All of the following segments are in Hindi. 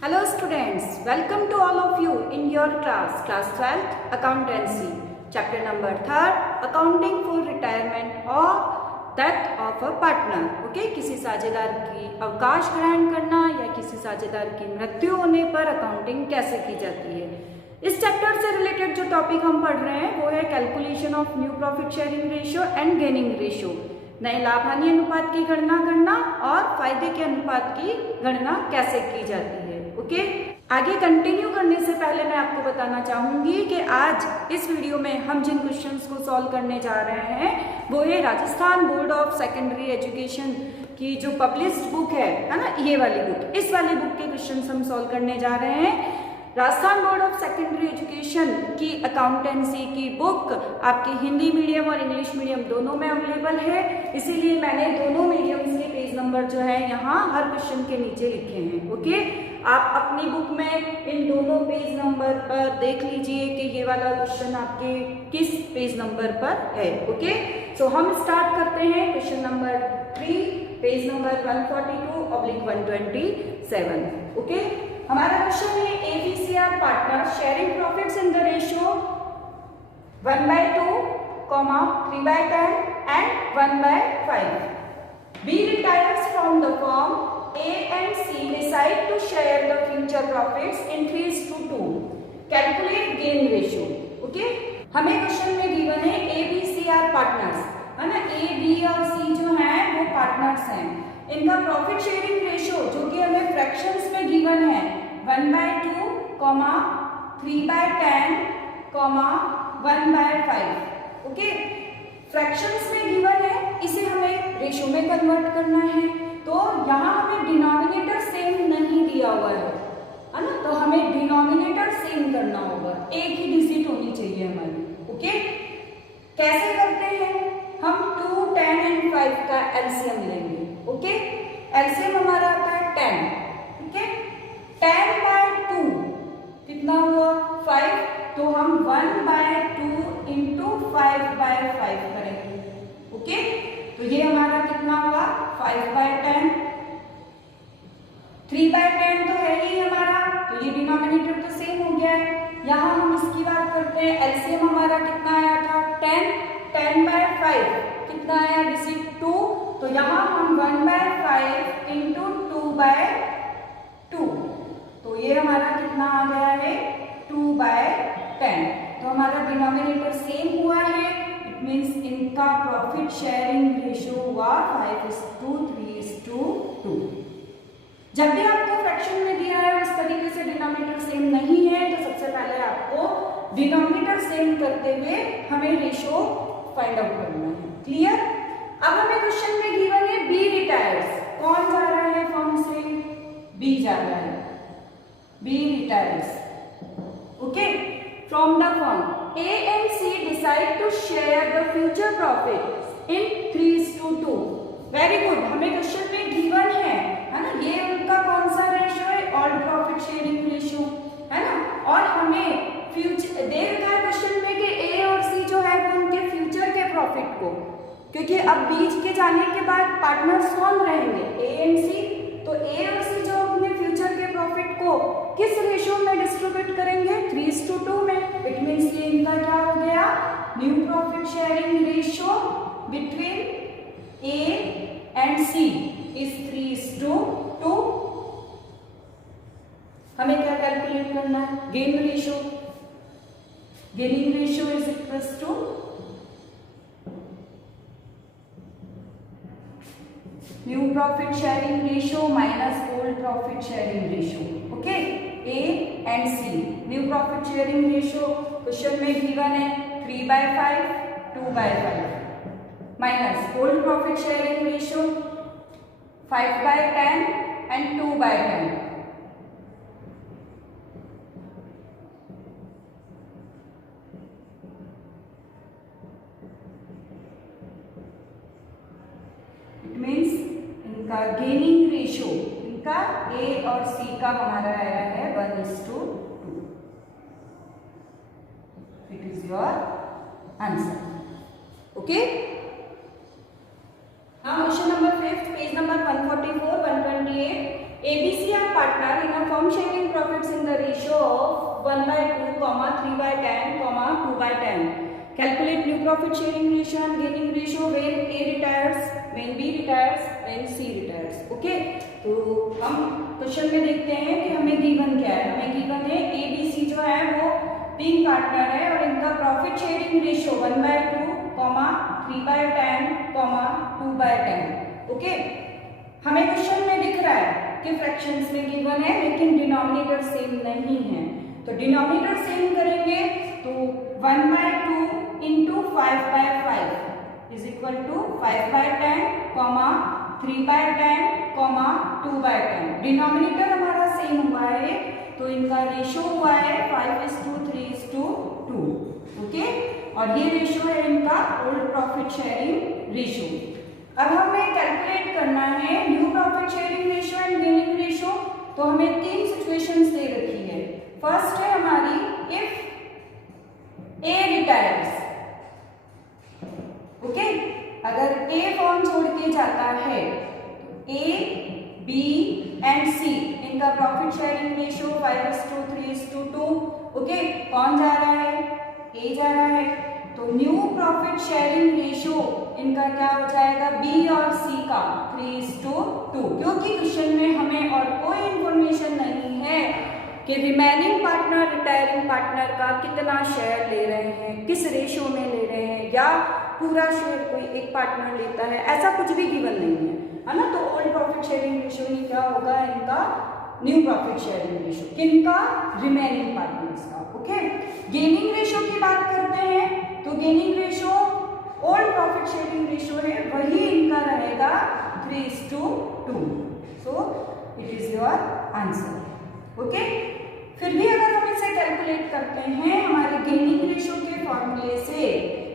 Hello students, welcome to all of you in your class 12th Accountancy, chapter number 3rd, Accounting for Retirement or Death of a Partner. Okay, किसी साझेदार की अवकाश ग्रहण करना या किसी साझेदार की मृत्यु होने पर अकाउंटिंग कैसे की जाती है। इस चैप्टर से रिलेटेड जो टॉपिक हम पढ़ रहे हैं वो है calculation of new profit sharing ratio and gaining ratio, नए लाभ हानि अनुपात की गणना करना और फायदे के अनुपात की गणना कैसे की जाती है। ओके, आगे कंटिन्यू करने से पहले मैं आपको बताना चाहूंगी कि आज इस वीडियो में हम जिन क्वेश्चंस को सॉल्व करने जा रहे हैं वो है Rajasthan board of secondary education की जो पब्लिश्ड बुक है ना, ये वाली बुक, इस वाली बुक के क्वेश्चंस हम सॉल्व करने जा रहे हैं। Rajasthan board of secondary education की अकाउंटेंसी की बुक आपकी हिंदी मीडियम और इंग्लिश मीडियम दोनों में अवेलेबल है, इसीलिए मैंने दोनों मीडियम्स के पेज नंबर जो है यहाँ हर क्वेश्चन के नीचे लिखे हैं। ओके, आप अपनी बुक में इन दोनों पेज नंबर पर देख लीजिए कि ये वाला क्वेश्चन आपके किस पेज नंबर पर है। ओके, तो हम स्टार्ट करते हैं question number 3, page number 142/127। Okay, हमारा क्वेश्चन है ABCR partner sharing profits in the ratio 1/2, 3/10 and 1/5. B retires from the firm. A and C decide to share the future profits in 3:2. Calculate gain ratio. Okay? हमें क्वेश्चन में गिवन है ABCR पार्टनर्स, है ना, A, B और C जो हैं वो पार्टनर्स हैं। इनका प्रॉफिट शेयरिंग रेशियो जो कि हमें फ्रैक्शंस में गिवन है 1/2, 3/10, 1/5। ओके, फ्रैक्शंस में गिवन है, इसे हमें रेशियो में कन्वर्ट करना है। तो यहाँ हमें डिनोमिनेटर सेम नहीं दिया हुआ है ना, तो हमें डिनोमिनेटर सेम करना होगा, एक ही डिजिट होनी चाहिए हमारी। ओके, कैसे करते हैं हम 2, 10 एंड 5 का एलसीएम लेंगे। ओके, एलसीएम हमारा आता है 10। ठीक है, 10/2 कितना हुआ 5, तो हम 1/2 इंटू 5/5 करेंगे। ओके, तो ये हमारा कितना हुआ 5/10, 3/10 तो है ही हमारा, तो ये डिनोमिनेटर तो सेम हो गया है। यहाँ हम इसकी बात करते हैं, एलसीएम हमारा कितना आया था 10, 10/5 कितना आया डिजिट 2, तो यहाँ हम 1/5 इंटू 2/2, तो ये हमारा कितना आ गया है 2/10। तो हमारा डिनोमिनेटर सेम हुआ है, इट मीन्स इनका प्रॉफिट शेयरिंग रेशियो हुआ 5:3:2। जब भी आपको फ्रैक्शन में दिया है उस तरीके से डिनोमिनेटर सेम नहीं है, तो सबसे पहले आपको डिनोमिनेटर सेम करते हुए हमें रेशियो फाइंड आउट करना है। क्लियर? अब हमें क्वेश्चन में गिवन है B रिटायर्स, कौन जा रहा है फर्म से, B जा रहा है, B retires. Okay, from the firm A and C decide to share the future profits in 3:2। Very good, हमें क्वेश्चन में गिवन है ना, ये उनका कौन सा रेशियो है, ऑल प्रॉफिट शेयरिंग रेशियो, है ना, और हमें फ्यूचर दे रखा है क्वेश्चन में कि A और C जो है वो उनके फ्यूचर के प्रॉफिट को, क्योंकि अब बीच के जाने के बाद पार्टनर्स कौन रहेंगे A एंड C, तो A और C जो अपने फ्यूचर के प्रॉफिट को किस रेशियो में डिस्ट्रीब्यूट करेंगे 3:2 में। इट मींस ये इनका क्या हो गया, new profit sharing ratio between A and C is 3:2। हमें क्या कैलकुलेट करना है, gain ratio, gaining ratio is equals to new profit sharing ratio minus old profit sharing ratio. Okay, A and C new profit sharing ratio question में गिवन है 3/5, 2/5 minus old profit sharing ratio 5/10 and 2/10। It means इनका गेनिंग रेशियो, इनका A और C का हमारा आया है 1:2। It is your answer. Okay, हाँ, question number 5, page number 144, 128। ABC are partner in a firm sharing profits in the ratio of 1/2, 3/10, 2/10. Calculate new profit sharing ratio and gaining ratio when A retires, when B retires, when C retires. Okay, तो हम क्वेश्चन में देखते हैं कि हमें गिवन क्या है. हमें गिवन है ABC जो है वो 3 पार्टनर है और इनका प्रॉफिट शेयरिंग रेशियो 1/2, 3/10, 2/10. ओके, हमें क्वेश्चन में दिख रहा है कि फ्रैक्शंस में गिवन है लेकिन डिनोमिनेटर सेम नहीं है. तो डिनोमिनेटर सेम करेंगे तो 1/2 into 5/5 is equal to 5/10, 3/10, 2/10. Denominator हमारा सेम हुआ है तो इनका रेशियो हुआ है 5:3:2. ओके, और ये रेशियो है इनका ओल्ड प्रॉफिट शेयरिंग रेशियो. अब हमें कैलकुलेट करना है new profit sharing ratio and gaining ratio. तो हमें 3 सिचुएशंस दे रखी है. फर्स्ट है हमारी इफ ए रिटायर्स. ओके, अगर ए फॉर्म छोड़ के जाता है ए, बी एंड सी इनका प्रॉफिट शेयरिंग रेशियो 5:3:2. ओके, कौन जा रहा है? ए जा रहा है. तो न्यू प्रॉफिट शेयरिंग रेशियो इनका क्या हो जाएगा? बी और सी का 3:2. क्योंकि क्वेश्चन में हमें और कोई इंफॉर्मेशन नहीं है कि रिमेनिंग पार्टनर रिटायरिंग पार्टनर का कितना शेयर ले रहे हैं, किस रेशियो में ले रहे हैं, या पूरा शेयर कोई एक पार्टनर लेता है, ऐसा कुछ भी गिवन नहीं है ना. तो ओल्ड प्रॉफिट शेयरिंग रेशियो ही क्या होगा? इनका न्यू प्रॉफिट शेयरिंग रेशियो. किनका? रिमेनिंग पार्टनर्स का. ओके, गेनिंग रेशियो की बात करते हैं तो gaining ratio old profit sharing ratio है वही इनका रहेगा 3:2. So it is your answer. Okay, फिर भी अगर हम इसे कैलकुलेट करते हैं हमारे गेनिंग रेशियो के फॉर्मूले से,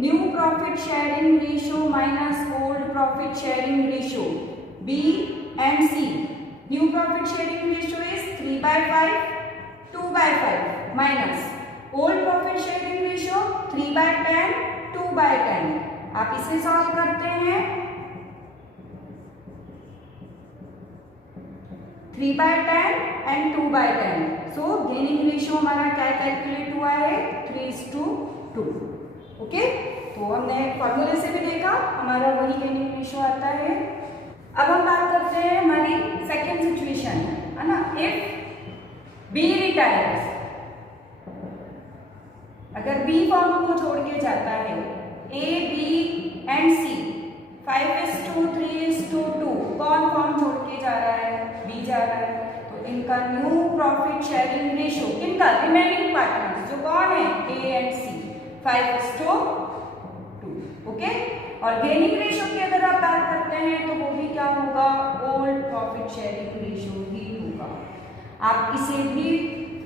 new profit sharing ratio minus old profit sharing ratio B and C. New profit sharing ratio is 3/5, 2/5 minus old profit sharing ratio 3/10, 2/10. आप इसे सॉल्व करते हैं 3/10 एंड 2/10. सो गेनिंग रेशियो हमारा क्या कैलकुलेट हुआ है? 3:2. ओके, तो हमने फॉर्मूले से भी देखा हमारा वही गेनिंग रेशियो आता है. अब हम बात करते हैं हमारी सेकेंड सिचुएशन, है ना. इफ बी रिटायर्स, अगर बी फॉर्म को छोड़ के जाता है ए, बी एंड सी 5:3:2. कौन फॉर्म छोड़ के जा रहा है? बी जा रहा है. तो इनका न्यू प्रॉफिट शेयरिंग रेशियो इनका रिमेनिंग पार्टनर्स जो कौन है? A and C 5:2. ओके, और गेनिंग रेशियो की अगर आप बात करते हैं तो वो भी क्या होगा? ओल्ड प्रॉफिट शेयरिंग रेशियो ही होगा. आप इसे भी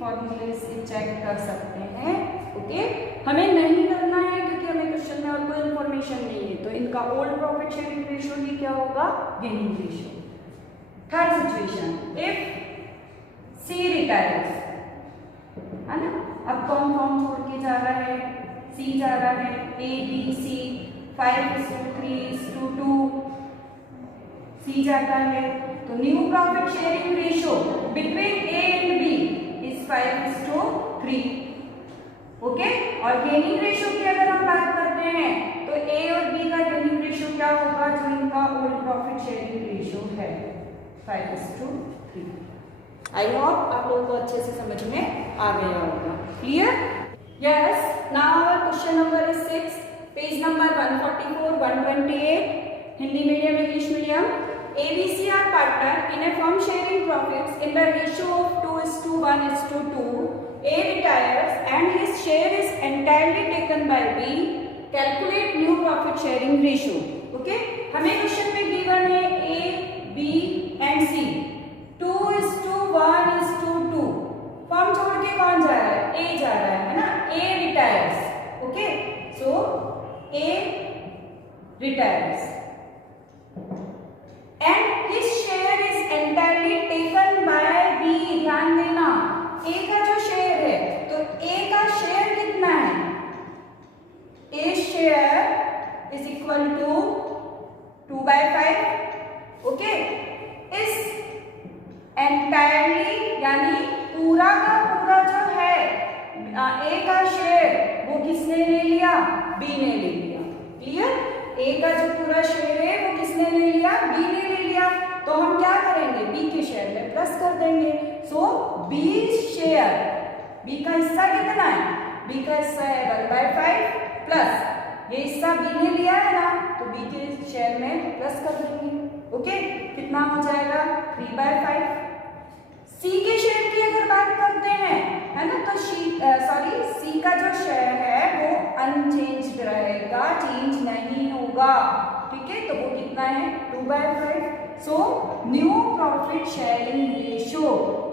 फॉर्मूले से चेक कर सकते हैं. ओके, हमें नहीं करना है क्योंकि हमें क्वेश्चन में और कोई इंफॉर्मेशन नहीं है. तो इनका ओल्ड प्रॉफिट शेयरिंग रेशियो ही क्या होगा? Gaining ratio. Third situation, if C retires, है ना. अब कौन फॉर्म छोड़ के जा रहा है? सी जा रहा है. ए, बी, सी 5:3:2. सी जाता है. तो new profit sharing ratio between A and B is 5:3. Okay, और गेनिंग रेशियो की अगर हम बात करते हैं तो ए और बी का गेनिंग रेशियो क्या होगा? जो इनका ओल्ड प्रॉफिट शेयरिंग रेशियो है 5:3. आई होप आप लोगों को अच्छे से समझ में आ गया होगा. Clear? Yes. Now our question number is 6, page number 144, 128. Hindi medium, English medium. ABC are partner in a firm sharing profits in the ratio of 2:1:2. A retires and his share is entirely taken by B. Calculate new profit sharing ratio. Okay? हमें क्वेश्चन में गिवन है A, B and C. 2:1:2. Form छोड़ के कौन जा रहा है? A जा रहा है ना. A retires. Okay? So A retires. And his share is entirely taken by B. ध्यान देना, A का जो शेयर है तो A का शेयर कितना है? A share is equal to 2/5. Okay, इस बी शेयर, बी का हिस्सा कितना है, बी का हिस्सा है 1/5 प्लस ये हिस्सा बी ने लिया है ना, तो बी के शेयर में प्लस कर देंगे। ओके, कितना हो जाएगा 3/5। सी के शेयर की अगर बात करते हैं, है ना, तो सी का जो शेयर है वो अनचेंज्ड रहेगा, चेंज नहीं होगा। ठीक है, तो वो कितना है 2/5। So new profit sharing ratio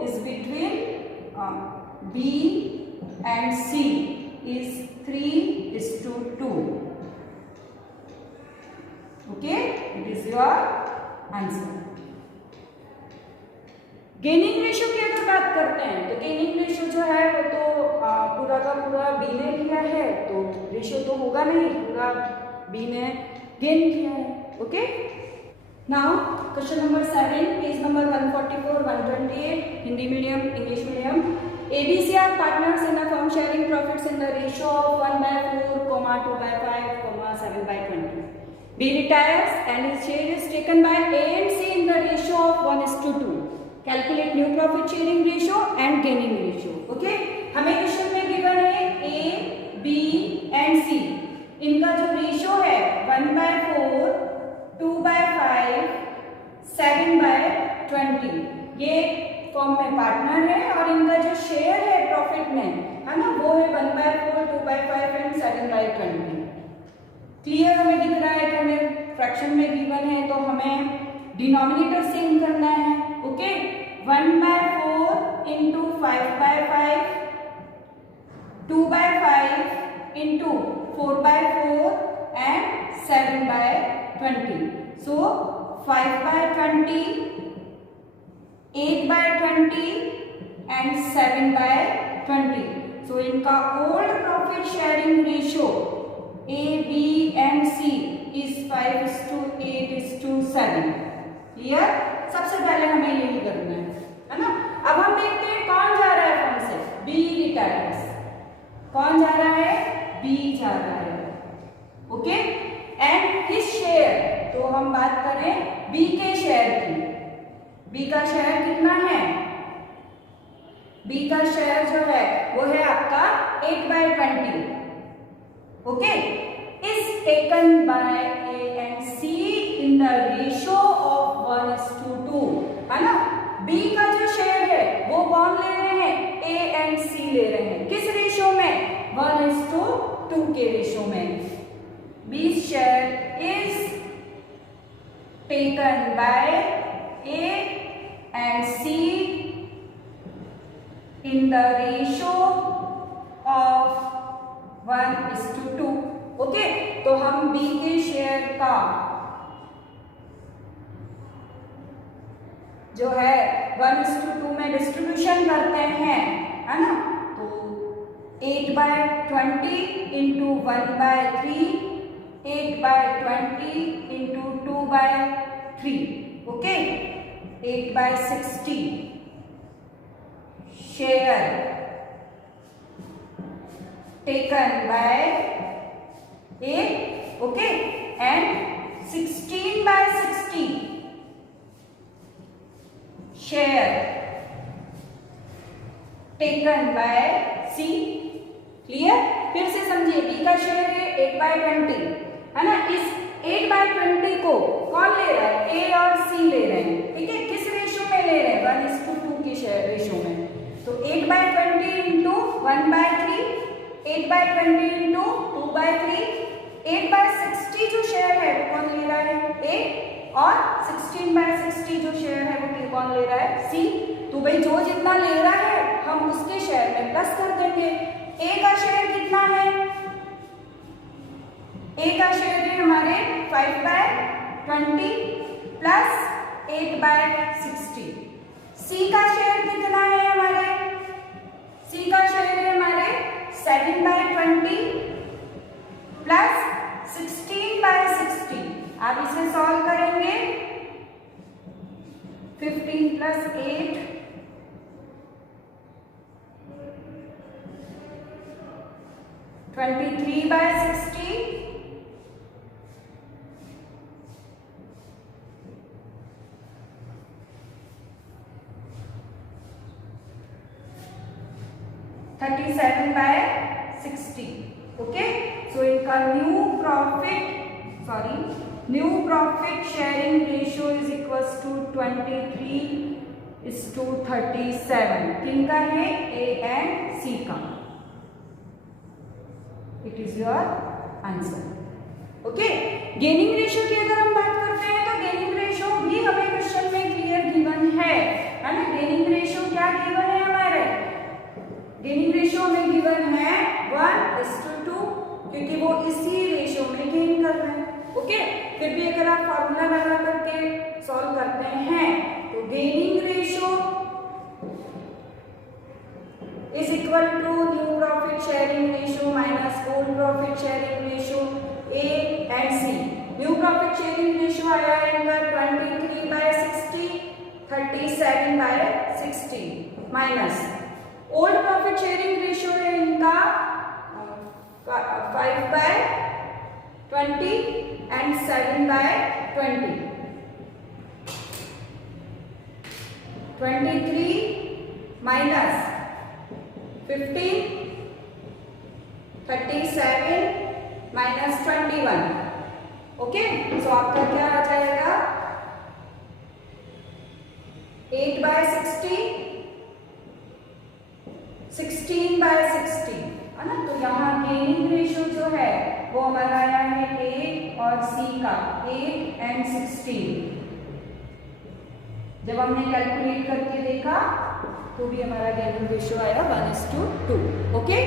is between B and C is 3:2। Okay, it is your answer. Gaining ratio की अगर बात करते हैं तो गेनिंग रेशियो जो है वो तो पूरा का पूरा बी ने लिया है, तो रेशियो तो होगा नहीं, पूरा बी ने गेन किया है। Okay, now question number 7, page number 144, 128, Hindi medium, English medium. ABC are partners in a firm sharing profits in the ratio of 1/4, 2/5, 7/20. B retires and his share is taken by A and C in the ratio of 1:2. Calculate new profit sharing ratio and gaining ratio. Okay, हमें क्वेश्चन में गिवन है A, B and C, इनका जो रेशियो है 1/4, 2/5, 7/20, ये फॉर्म में पार्टनर है और इनका जो शेयर है प्रॉफिट में, है ना, वो है 1/4, 2/5 एंड 7/20। क्लियर हमें दिख रहा है कि हमें फ्रैक्शन में गिवन है तो हमें डिनोमिनेटर सेम करना है। Okay, 1/4 into 5/5, 2/5 into 4/4 and 7/20। So 5/20, 8/20 and 7/20। सो इनका old profit sharing ratio A, B and C is 5:8:7। Clear, सबसे पहले हमें यही करना है ना। अब हम देखते हैं कौन जा रहा है फर्म से, B रिटायर्स। कौन जा रहा है, B जा रहा है। ओके, एंड हिज शेयर, तो हम बात करें B के शेयर की। B का शेयर कितना है, B का शेयर जो है वो है आपका 8/20। Okay, is taken by A and C in the ratio of 1:2, है ना। B का जो शेयर है वो कौन ले रहे हैं, A and C ले रहे हैं, किस रेशियो में, 1:2 के रेशियो में। B's share is taken by A and C in the ratio of 1:2। Okay, तो हम बी के शेयर का जो है 1:2 में डिस्ट्रीब्यूशन करते हैं, है ना, तो 8/20 into 1/3, 8/20 into 2/3। Okay, 8/60 share taken by A, okay, and 16/60 share taken by C। Clear, फिर से समझिए, B का शेयर है 8/20, है ना। इस 8/20 को कौन ले रहा है, A और C ले रहे हैं। ठीक है, किस रेशियो में ले रहे हैं, 1:2 के शेयर रेशियो में। तो 8/20 इंटू 1/3, 8/20 इंटू 2/3, 8/60 जो शेयर है वो कौन ले रहा है, A, और 16/60 जो शेयर है वो कौन ले रहा है, C। तो भाई जो जितना ले रहा है हम उसके शेयर में प्लस कर देंगे। A का शेयर कितना है, A का शेयर है हमारे 5/20 प्लस 8/60। C का शेयर कितना है हमारे, C का शेयर है हमारे 7/20 प्लस 16/60। आप इसे सॉल्व करेंगे, 15 प्लस 8 23/60 23 37/60. Okay, so इनका new profit sharing ratio is equals to 23:37. किनका है? ए एंड सी का. It is your answer. Okay, gaining ratio की अगर हम बात करते हैं तो गेनिंग रेशियो भी हमें क्वेश्चन में क्लियर गिवन है ना. गेनिंग रेशियो क्या गिवन है हमारे? गेनिंग रेशियो में गिवन है 1:2, क्योंकि वो इसी रेशियो में गेन कर रहे हैं. ओके, फिर भी अगर आप फॉर्मूला लगा करके सॉल्व करते हैं तो gaining ratio is equal to new profit sharing ratio minus old profit sharing ratio A and C. New profit sharing ratio आया इनका 23/60, 37/60 minus old profit sharing ratio है इनका 5/20 and 7/20. 23 minus 15, 37 minus 21. Okay, so आपका क्या आ जाएगा? 8/60, 16/60 है ना. तो यहाँ गेनिंग रेशियो जो है वो हमारा आया है 8 और सी का 8 एंड 16. जब हमने कैलकुलेट करके देखा तो भी हमारा गेनिंग रेशियो आया 1:2. ओके.